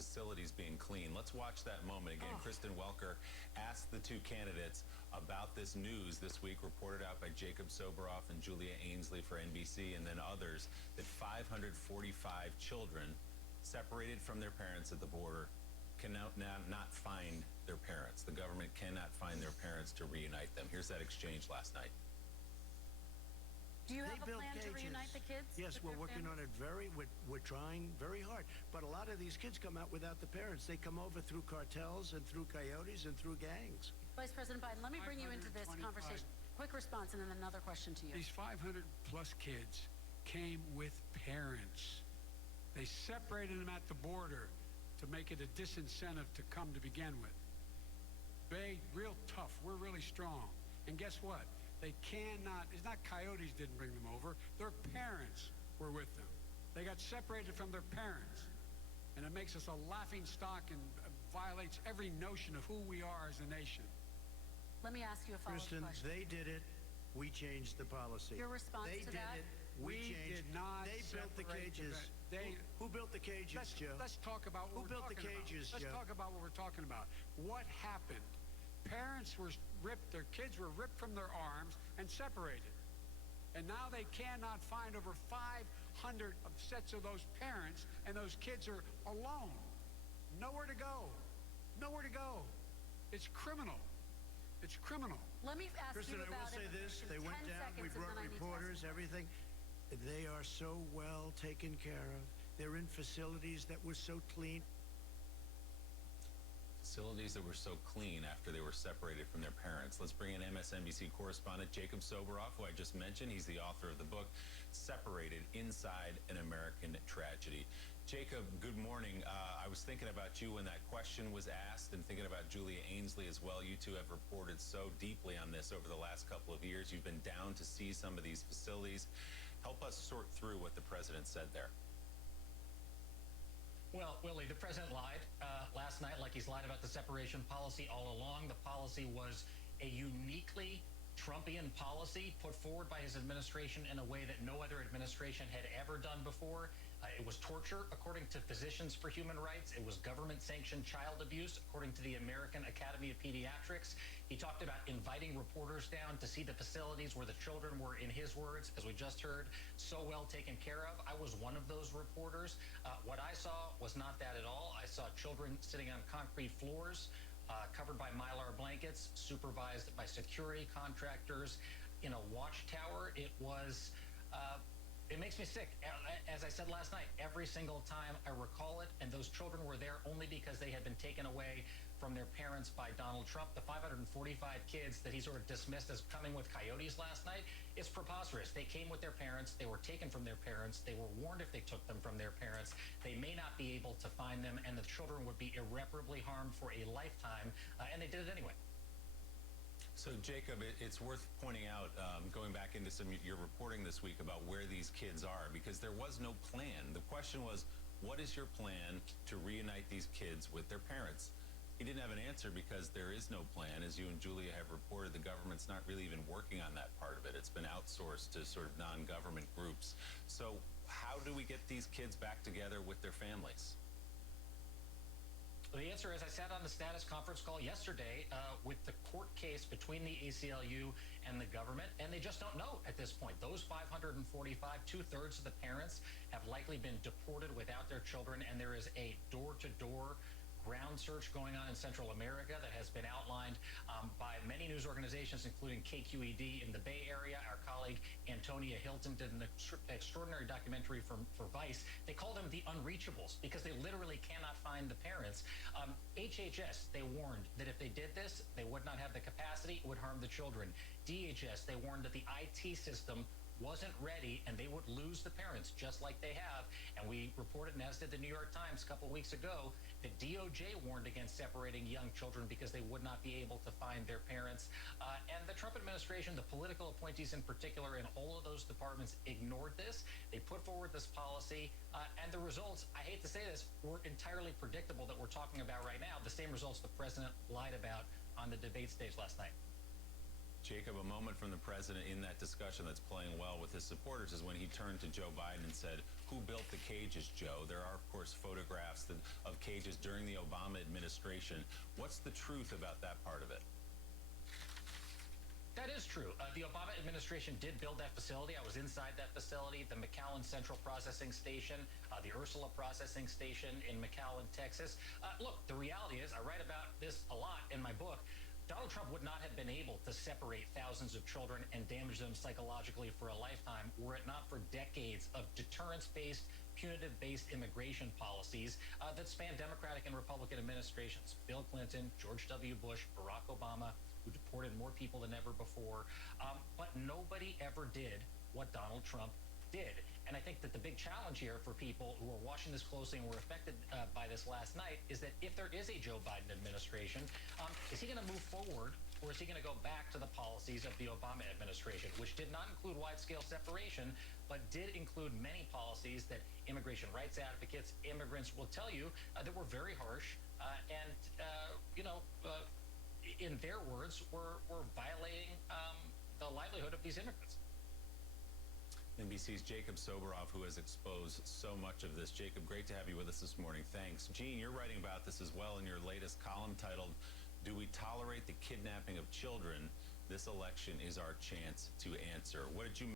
facilities being clean. Let's watch that moment again. Kristen Welker asked the two candidates about this news this week, reported out by Jacob Soboroff and Julia Ainsley for NBC, and then others, that 545 children separated from their parents at the border cannot not find their parents. The government cannot find their parents to reunite them. Here's that exchange last night. Do you have a plan to reunite the kids? Yes, we're working on it we're trying very hard. But a lot of these kids come out without the parents. They come over through cartels and through coyotes and through gangs. Vice President Biden, let me bring you into this conversation. Quick response and then another question to you. These 500 plus kids came with parents. They separated them at the border to make it a disincentive to come to begin with. Bay, real tough. We're really strong. And guess what? They cannot, it's not coyotes didn't bring them over. Their parents were with them. They got separated from their parents. And it makes us a laughing stock and violates every notion of who we are as a nation. Let me ask you a follow-up Kristen, question. they did it. We changed the policy. Your response they to did that? It. We changed. Did not They built the cages. Who built the cages, Joe? Let's talk about what Who built the talking cages, about. Joe? Let's talk about what we're talking about. What happened? Parents were ripped, their kids were ripped from their arms and separated. And now they cannot find over 500 sets of those parents, and those kids are alone. Nowhere to go. Nowhere to go. It's criminal. It's criminal. Let me ask Kristen, you about I will say this. They went down. We brought reporters, everything. They are so well taken care of. They're in facilities that were so clean. Facilities that were so clean after they were separated from their parents. Let's bring in MSNBC correspondent Jacob Soboroff, who I just mentioned. He's the author of the book, Separated: Inside an American Tragedy. Jacob, good morning. I was thinking about you when that question was asked and thinking about Julia Ainsley as well. You two have reported so deeply on this over the last couple of years. You've been down to see some of these facilities. Help us sort through what the president said there. Well, Willie, the president lied last night, like he's lied about the separation policy all along. The policy was a uniquely Trumpian policy put forward by his administration in a way that no other administration had ever done before. It was torture, according to Physicians for Human Rights. It was government-sanctioned child abuse, according to the American Academy of Pediatrics. He talked about inviting reporters down to see the facilities where the children were, in his words, as we just heard, so well taken care of. I was one of those reporters. What I saw was not that at all. I saw children sitting on concrete floors, covered by Mylar blankets, supervised by security contractors in a watchtower. It was... it makes me sick. As I said last night, every single time I recall it, and those children were there only because they had been taken away from their parents by Donald Trump. The 545 kids that he sort of dismissed as coming with coyotes last night, it's preposterous. They came with their parents. They were taken from their parents. They were warned if they took them from their parents, they may not be able to find them, and the children would be irreparably harmed for a lifetime, and they did it anyway. So, Jacob, it's worth pointing out, going back into some your reporting this week about where these kids are, because there was no plan. The question was, what is your plan to reunite these kids with their parents? He didn't have an answer because there is no plan. As you and Julia have reported, the government's not really even working on that part of it. It's been outsourced to sort of non-government groups. So how do we get these kids back together with their families? The answer is I sat on the status conference call yesterday with the court case between the ACLU and the government, and they just don't know at this point. Those 545, two-thirds of the parents have likely been deported without their children, and there is a door-to-door ground search going on in Central America that has been outlined by many news organizations, including KQED in the Bay Area. Our colleague Antonia Hilton did an extraordinary documentary for Vice. They call them the unreachables because they literally cannot find the parents. HHS, they warned that if they did this, they would not have the capacity, it would harm the children. DHS, they warned that the IT system wasn't ready and they would lose the parents just like they have. And we reported, and as did the New York Times a couple of weeks ago, the DOJ warned against separating young children because they would not be able to find their parents. And the Trump administration, the political appointees in particular, in all of those departments ignored this. They put forward this policy, and the results, I hate to say this, were entirely predictable that we're talking about right now. The same results the president lied about on the debate stage last night. Jacob, a moment from the president in that discussion that's playing well with his supporters is when he turned to Joe Biden and said, who built the cages, Joe? There are, of course, photographs of cages cages during the Obama administration. What's the truth about that part of it? That is true. The Obama administration did build that facility. I was inside that facility, the McAllen Central Processing Station, the Ursula Processing Station in McAllen, Texas. Look, the reality is, I write about this a lot in my book. Donald Trump would not have been able to separate thousands of children and damage them psychologically for a lifetime were it not for decades of deterrence-based, punitive-based immigration policies that span Democratic and Republican administrations. Bill Clinton, George W. Bush, Barack Obama, who deported more people than ever before. But nobody ever did what Donald Trump did. And I think that the big challenge here for people who are watching this closely and were affected by this last night is that if there is a Joe Biden administration, is he going to move forward, or is he going to go back to the policies of the Obama administration, which did not include wide-scale separation, but did include many policies that immigration rights advocates, immigrants will tell you that were very harsh in their words, were violating the livelihood of these immigrants. NBC's Jacob Soboroff, who has exposed so much of this. Jacob, great to have you with us this morning. Thanks. Gene, you're writing about this as well in your latest column titled, "Do We Tolerate the Kidnapping of Children? This Election is Our Chance to Answer." What did you